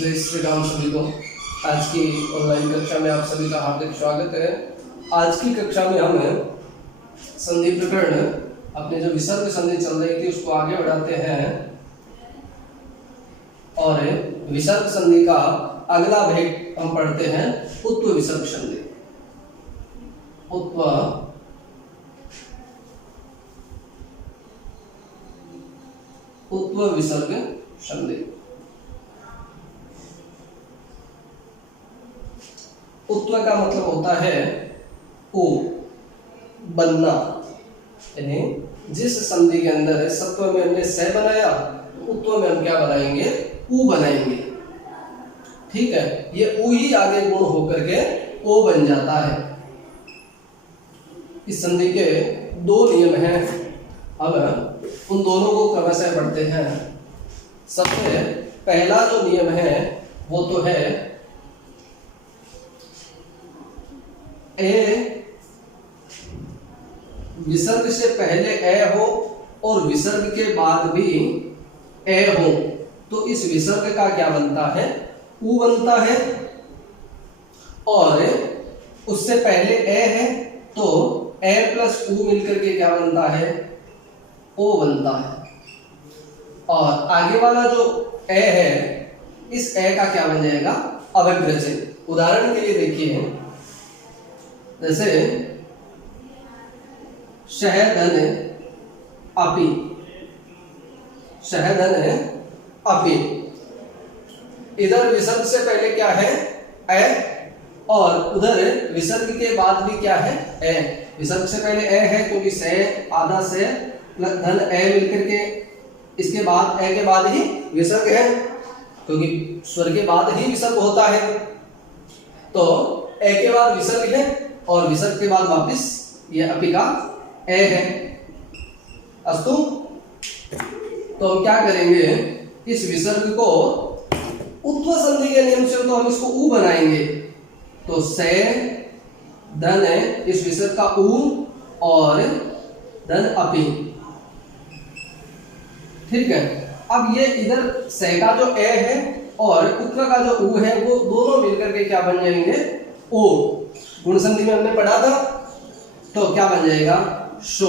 जय श्री राम सभी को। आज की ऑनलाइन कक्षा में आप सभी का हार्दिक स्वागत है। आज की कक्षा में हम संधि प्रकरण अपने जो विसर्ग संधि चल रही थी उसको आगे बढ़ाते हैं और विसर्ग संधि का अगला भेद हम पढ़ते हैं उत्व विसर्ग संधि। उत्व विसर्ग संधि। उत्व का मतलब होता है उ, बनना, यानी जिस संधि के अंदर सत्व में हमने स बनाया तो उत्व में हम क्या बनाएंगे, उ बनाएंगे। ठीक है, ये उ ही आगे गुण होकर के ओ बन जाता है। इस संधि के दो नियम हैं, अब उन दोनों को क्रमशः पढ़ते हैं। सबसे पहला जो नियम है वो तो है ए विसर्ग से पहले ए हो और विसर्ग के बाद भी ए हो तो इस विसर्ग का क्या बनता है, उ बनता है। और उससे पहले ए है तो ए प्लस उ मिलकर के क्या बनता है, ओ बनता है। और आगे वाला जो ए है इस ए का क्या बन जाएगा, अवग्र चिन्ह। उदाहरण के लिए देखिए, जैसे शहदन अपि, शहदन अपि, इधर विसर्ग से पहले क्या है, ए, और उधर विसर्ग के बाद भी क्या है, ए। विसर्ग से पहले ए है क्योंकि से आधा से धन ए मिलकर के इसके बाद ए के बाद ही विसर्ग है, क्योंकि स्वर के बाद ही विसर्ग होता है। तो ए के बाद विसर्ग है और विसर्ग के बाद वापस ये अपि का ए है। अस्तु, तो हम क्या करेंगे, इस विसर्ग को उत्व संधि के नियम से तो हम इसको उ बनाएंगे। तो से धन इस विसर्ग का उ और धन अपि। ठीक है, अब ये इधर से का जो ए है और उत्व का जो उ है वो दोनों मिलकर के क्या बन जाएंगे, ओ। गुण संधि में हमने पढ़ा था, तो क्या बन जाएगा, शो।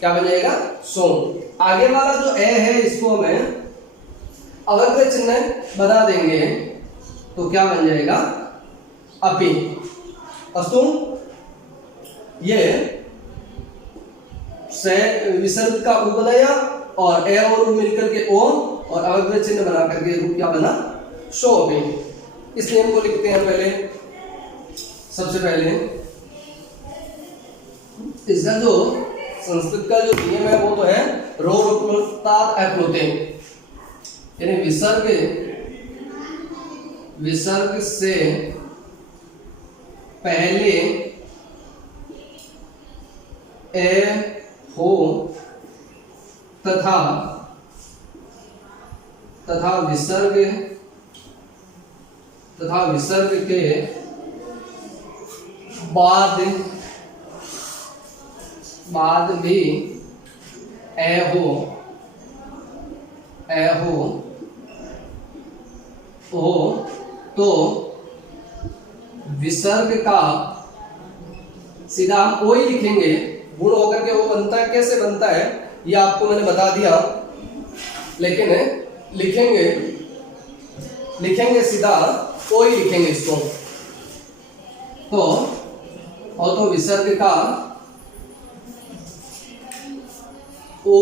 क्या बन जाएगा, सो। आगे वाला जो ए है इसको हमें अवग्र चिन्ह बना देंगे तो क्या बन जाएगा, अपि। अस्तु, ये से विसर्ग का उ बनाया और ए और उ मिलकर के ओ और अवग्र चिन्ह बना करके रूप क्या बना, शो अपि। इस नियम को लिखते हैं पहले। सबसे पहले इसका जो संस्कृत का जो नियम है वो तो है रोप्लुतात् अप्लुते, यानी विसर्ग से पहले ए हो तथा विसर्ग के बाद भी ए हो तो विसर्ग का सीधा हम ओ ही लिखेंगे। गुण होकर के वो बनता है, कैसे बनता है ये आपको मैंने बता दिया, लेकिन लिखेंगे सीधा ओ ही लिखेंगे इसको। तो विसर्ग का ओ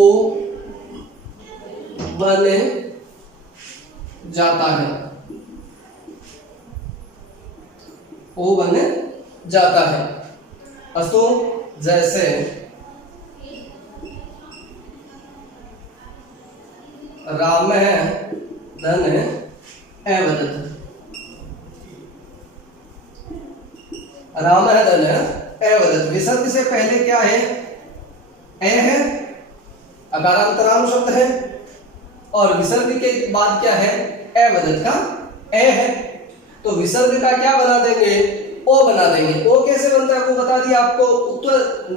बन जाता है, ओ बन जाता है। अस्तु, जैसे राम धन एवदत्, राम धन एवदत्। विसर्ग से पहले क्या है, ए है, अकारांतराम शब्द है, और विसर्ग के बाद क्या है, एवदत् का ए है। तो विसर्ग का क्या बना देंगे, ओ बना देंगे। ओ कैसे बनता है वो बता दिया आपको। उत्व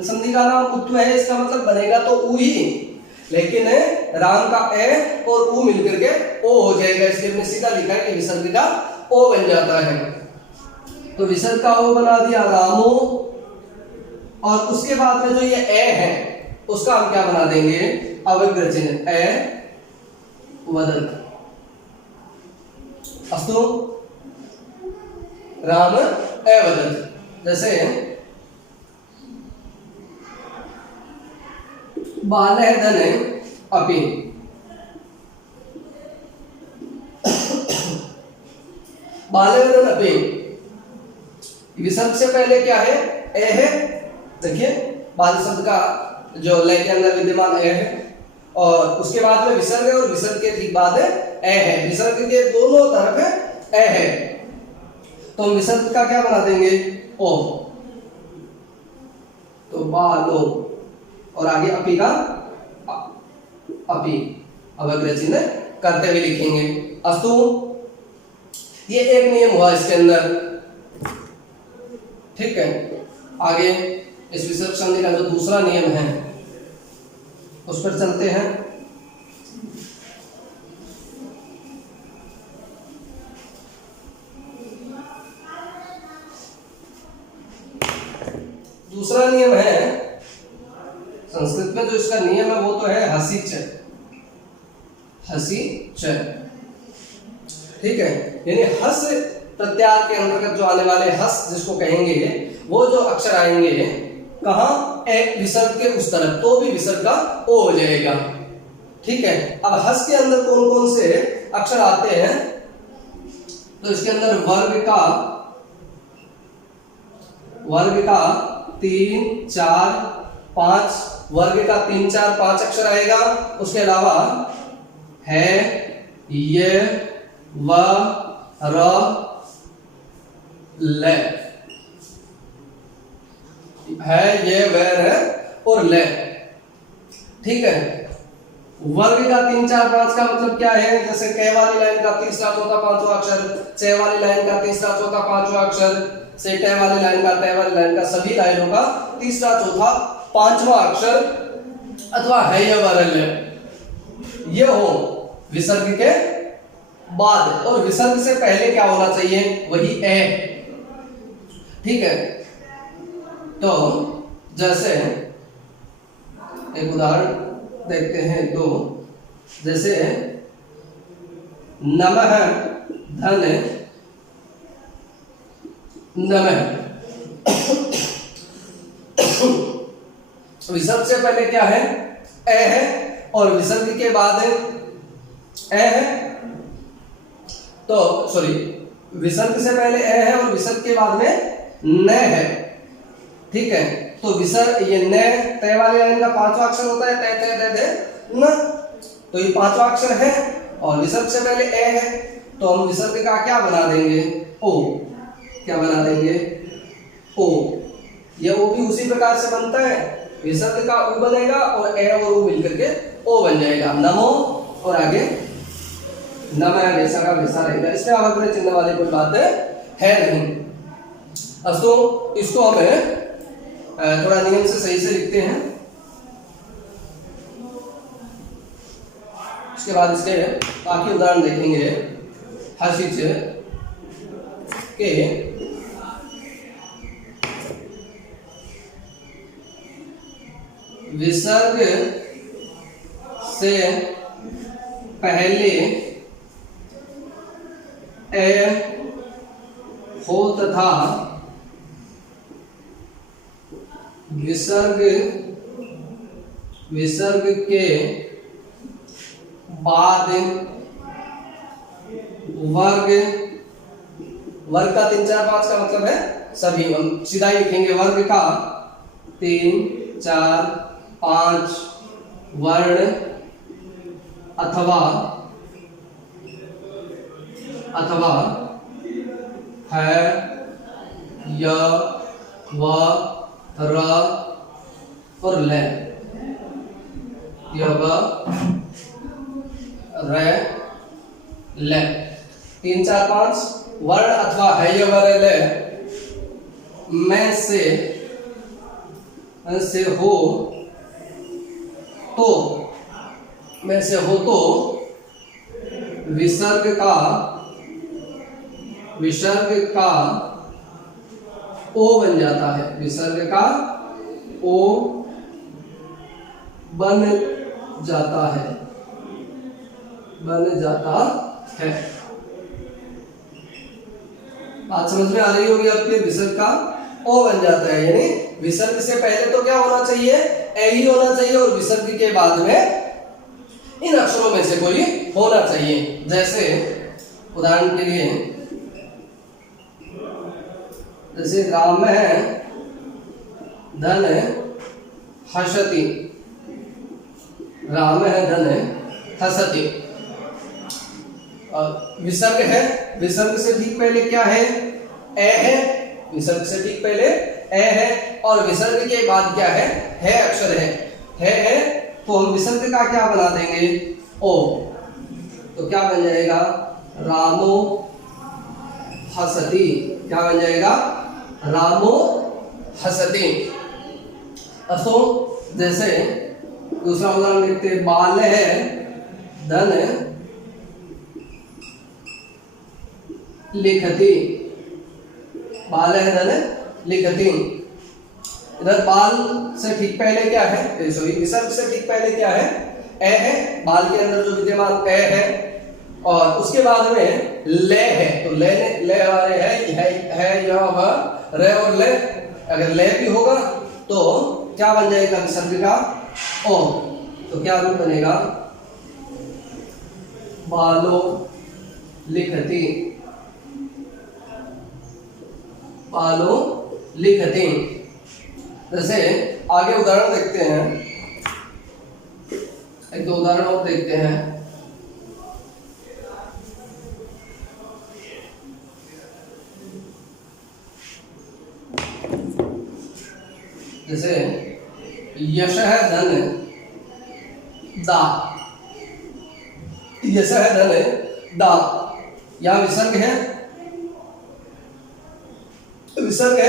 संधि का नाम उत्व है, इसका मतलब बनेगा तो उ ही। लेकिन राम का ए और ऊ मिलकर के ओ हो जाएगा, इसलिए हमने सीधा लिखा है कि विसर्ग का ओ बन जाता है। तो विसर्ग का ओ बना दिया रामो, और उसके बाद में जो ये ए है उसका हम क्या बना देंगे, अवग्र चिन्ह ए वदत। अस्तु राम ए वदत, जैसे बालः धन अपि, बालः धन अपि, विसर्ग से पहले क्या है, ए है। देखिए बाल शब्द का जो लय के अंदर विद्यमान ए है, और उसके बाद में विसर्ग है, और विसर्ग के ठीक बाद ए है। विसर्ग के दोनों तरफ ए है, तो हम विसर्ग का क्या बना देंगे, ओ। तो बालो, और आगे अपी का अपी, अवग्र चिन्ह करते हुए लिखेंगे। अस्तु, ये एक नियम हुआ इसके अंदर, ठीक है। आगे इस विसर्ग संधि का जो दूसरा नियम है उस पर चलते हैं। दूसरा नियम है संस्कृत में, जो इसका नियम है वो तो है हसी च, हसी च, ठीक है। यानी हस प्रत्याहार के अंतर्गत जो आने वाले हस जिसको कहेंगे, वो जो अक्षर आएंगे कहाँ, ए विसर्ग के उस तरफ, तो भी विसर्ग का ओ हो जाएगा, ठीक है। अब हस के अंदर कौन कौन से अक्षर आते हैं, तो इसके अंदर वर्ग का 3, 4, 5, वर्ग का 3, 4, 5 अक्षर आएगा। उसके अलावा है, ये, व, र, ल, है, ये, वैर है और ले, ठीक है। वर्ग का 3, 4, 5 का मतलब क्या है, जैसे क वाली लाइन का तीसरा चौथा पांचवा अक्षर, च वाली लाइन का तीसरा चौथा पांचवा अक्षर, से ट वाली लाइन का, ट वाली लाइन का, सभी लाइनों का तीसरा चौथा पांचवा अक्षर अथवा है या वरल, ये हो विसर्ग के बाद, और विसर्ग से पहले क्या होना चाहिए, वही ए, ठीक है। तो जैसे एक उदाहरण देखते हैं दो, जैसे नमः धन नमः, विसर्ग से पहले क्या है, ए है, और विसर्ग के बाद ए है, तो सॉरी, विसर्ग से पहले ए है और विसर्ग के बाद में न है, ठीक है। तो विसर्ग, ये न तय वाले लाइन का पांचवा अक्षर होता है, तय तय तय तय न, तो ये पांचवा अक्षर है, और विसर्ग से पहले ए है, तो हम विसर्ग का क्या बना देंगे, ओ, क्या बना देंगे, ओ। ये ओ भी उसी प्रकार से बनता है, विसर्ग का उ बनेगा और ए और उ मिलकर के ओ बन जाएगा, नमो, और आगे नमः जैसा का वैसा रहेगा, इसमें अवग्र चिन्ह वाली कोई बात है नहीं। अस्तु, इसको हमें थोड़ा नियम से सही से लिखते हैं, उसके बाद इसके बाकी उदाहरण देखेंगे। हसिच के विसर्ग से पहले ए हो तथा विसर्ग के बाद वर्ग का 3, 4, 5 का मतलब है सभी, हम सीधा ही लिखेंगे, वर्ग का 3, 4, 5 वर्ण अथवा है, य, व, र और ल, य, व, र, ल, 3, 4, 5 वर्ण अथवा है, य, व, र, ल में से हो तो में से हो तो विसर्ग का ओ बन जाता है, विसर्ग का ओ बन जाता है। बात समझ में आ रही होगी आपके, विसर्ग का ओ बन जाता है, यानी विसर्ग से पहले तो क्या होना चाहिए, ए ही होना चाहिए, और विसर्ग के बाद में इन अक्षरों में से कोई होना चाहिए। जैसे उदाहरण के लिए, जैसे राम धन हसति, राम धन हसति, और विसर्ग है, विसर्ग से ठीक पहले क्या है, ए है, विसर्ग से ठीक पहले ए है, और विसर्ग के बाद क्या है अक्षर है, तो हम विसर्ग का क्या बना देंगे, ओ, तो क्या बन जाएगा, रामो हसति, क्या बन जाएगा, रामो हसति। असो जैसे दूसरा उदाहरण देखते हैं, बाल है धन लिखति, बाल है धन लिखति। इधर बाल से ठीक पहले क्या है, सॉरी विसर्ग से ठीक पहले क्या है, ए है, बाल के अंदर जो विद्यमान ए है, और उसके बाद में ले है, तो ले वाले है यह वह रे और ले, अगर ले भी होगा तो क्या बन जाएगा विसर्ग का ओ, तो क्या रूप बनेगा, बालो लिखति, बालो लिखति। जैसे आगे उदाहरण देखते हैं, एक दो उदाहरण और देखते हैं। जैसे यश है धन दा, यश है धन दा, यहां विसर्ग है,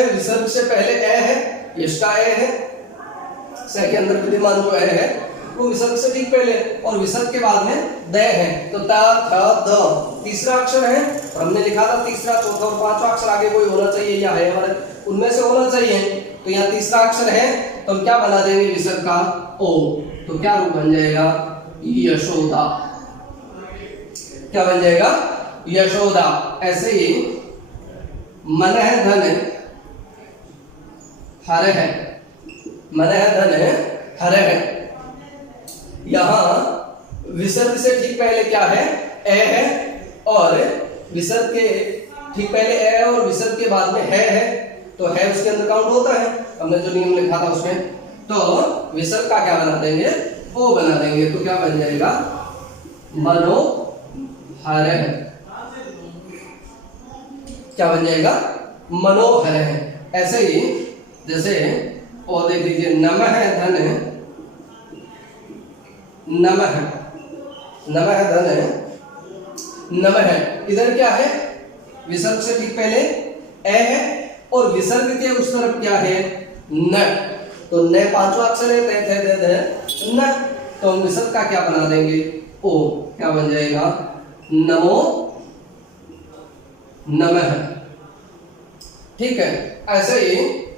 विसर्ग से पहले ए है, यश का ए है, से के अंदर विद्यमान जो ए है वो विसर्ग से ठीक पहले, और विसर्ग के बाद में द है, तो ता थ द तीसरा अक्षर है, और हमने लिखा था तीसरा, चौथा और पांचवा अक्षर आगे कोई होना चाहिए, या है हमारे उनमें से होना चाहिए, तो यहाँ तीसरा अक्षर है, तो हम क्या बना देंगे विसर्ग का ओ, तो क्या रूप बन जाएगा, यशोदा, क्या बन जाएगा, यशोदा। ऐसे ही मन है धन हर है, मन है धन हर है, यहां विसर्ग से ठीक पहले क्या है, ए है, और विसर्ग के ठीक पहले ए है और विसर्ग के बाद में है, तो है उसके अंदर काउंट होता है, हमने जो नियम लिखा था उसमें, तो विसर्ग का क्या बना देंगे, ओ बना देंगे, तो क्या बन जाएगा, मनोहर है, क्या बन जाएगा, मनोहर है। ऐसे ही जैसे और देख लीजिए, नमः धन नमः, नमः धन नमः, इधर क्या है, विसर्ग से ठीक पहले ए है, और विसर्ग के उस तरफ क्या है, न, तो न पांचवा अक्षर है, ते थे दे न, तो हम विसर्ग का क्या बना देंगे, ओ, क्या बन जाएगा, नमो नमः। ठीक है, ऐसे ही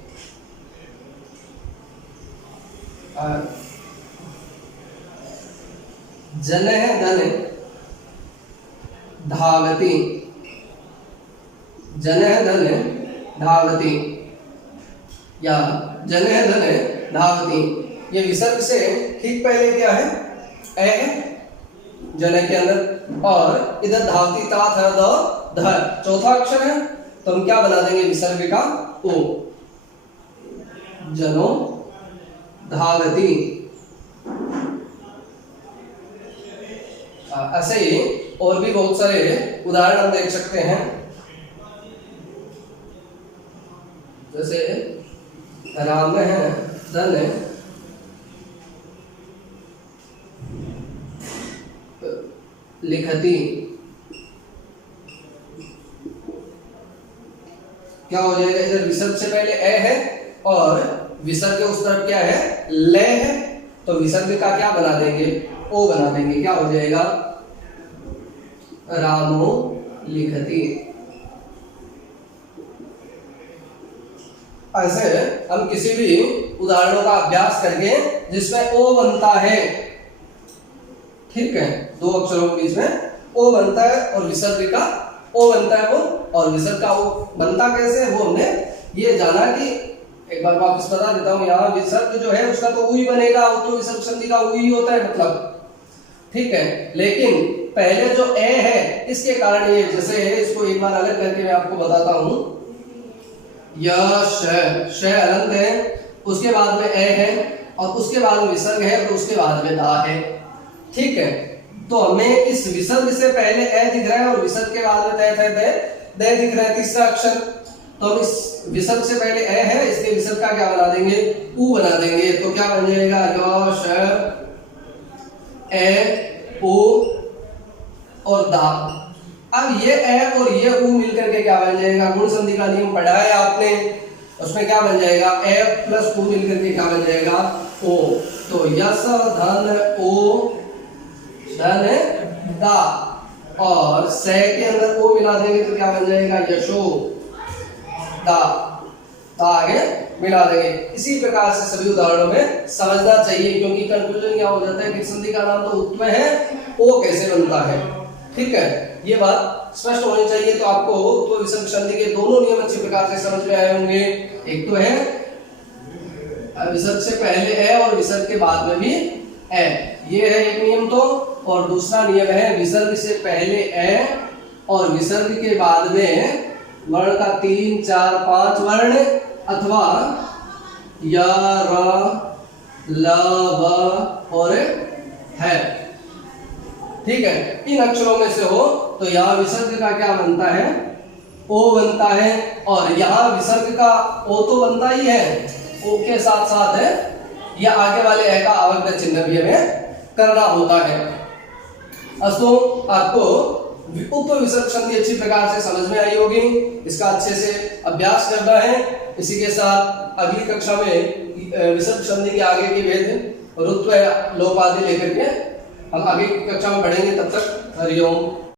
जन है धन धावती, जन है धन धावती, या जन है धन धावती, ये विसर्ग से ठीक पहले क्या है, ए है जन के अंदर, और इधर धावती ता थ द ध चौथा अक्षर है, तो हम क्या बना देंगे विसर्ग का ओ, जनो धावती। ऐसे ही और भी बहुत सारे उदाहरण हम देख सकते हैं, जैसे राम है धन लिखती, क्या हो जाएगा, इधर विसर्ग से पहले ए है, और विसर्ग के उस तरफ क्या है, ले है, तो विसर्ग का क्या बना देंगे, ओ बना देंगे, क्या हो जाएगा, रामो लिखति। ऐसे हम किसी भी उदाहरणों का अभ्यास करके जिसमें ओ बनता है, ठीक है, दो अक्षरों के बीच में ओ बनता है और विसर्ग का ओ बनता है वो, और विसर्ग का ओ बनता कैसे वो हमने ये जाना कि एक बार वापस बता देता हूँ। यहाँ विसर्ग जो है उसका तो ऊ ही बनेगा, वो तो विसर्ग संधि का ऊ ही होता है मतलब, ठीक है। लेकिन पहले जो ए है इसके कारण ये जैसे है, इसको एक बार अलग करके मैं आपको बताता हूँ। यह श अलग है, उसके बाद में ए है और उसके बाद में विसर्ग है और उसके बाद में दा है, ठीक है। तो हमें इस विसर्ग से पहले ए दिख रहा है और विसर्ग के बाद में दे दिख रहा है तीसरा अक्षर। तो हम इस विसर्ग से पहले ए है, इसके विसर्ग का क्या बना देंगे, ऊ बना देंगे। तो क्या बन जाएगा, य श ए ऊ और दा। अब ये ए और ये ऊ मिलकर के क्या बन जाएगा, गुण संधि का नियम पढ़ा है आपने, उसमें क्या बन जाएगा, ए प्लस ऊ मिलकर के क्या बन जाएगा, ओ। तो यस धन ओ धन दा, और से के अंदर ओ मिला देंगे तो क्या बन जाएगा, यशो दा, आगे मिला देंगे। इसी प्रकार से सभी उदाहरणों में समझना चाहिए, क्योंकि कंफ्यूजन क्या हो जाता है कि संधि का नाम तो उत्व है, ओ कैसे बनता है, ठीक है। ये बात स्पष्ट होनी चाहिए। तो आपको उत्व विसर्ग संधि के दोनों नियम अच्छी प्रकार से समझ में आए होंगे। एक तो है विसर्ग से पहले ए और विसर्ग के बाद में भी ए, ये है एक नियम तो। और दूसरा नियम है विसर्ग से पहले ए और विसर्ग के बाद में वर्ण का 3, 4, 5 वर्ण अथवा य, र, ल, व और है, ठीक है। इन अक्षरों में से हो तो यहाँ विसर्ग का क्या बनता है, ओ बनता है, और यहाँ विसर्ग का ओ तो बनता ही है, ओ के साथ साथ है या आगे वाले ए का आवर्त चिन्ह भी हमें करना होता है। अस्तु आपको उप विसर्ग संधि अच्छी प्रकार से समझ में आई होगी, इसका अच्छे से अभ्यास करना है। इसी के साथ अगली कक्षा में विसर्ग संधि के आगे के भेद रुत्व लोप आदि लेकर के हम आगे की कक्षा में पढ़ेंगे। तब तक हरिओम।